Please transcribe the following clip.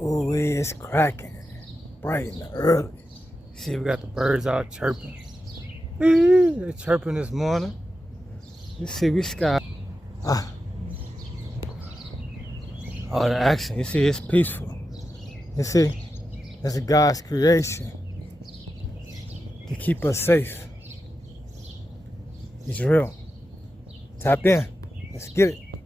Oh, it's cracking. Bright and early. See, we got the birds out chirping. They're chirping this morning. You see, we sky. All the action. You see, it's peaceful. You see, it's a God's creation to keep us safe. He's real. Tap in. Let's get it.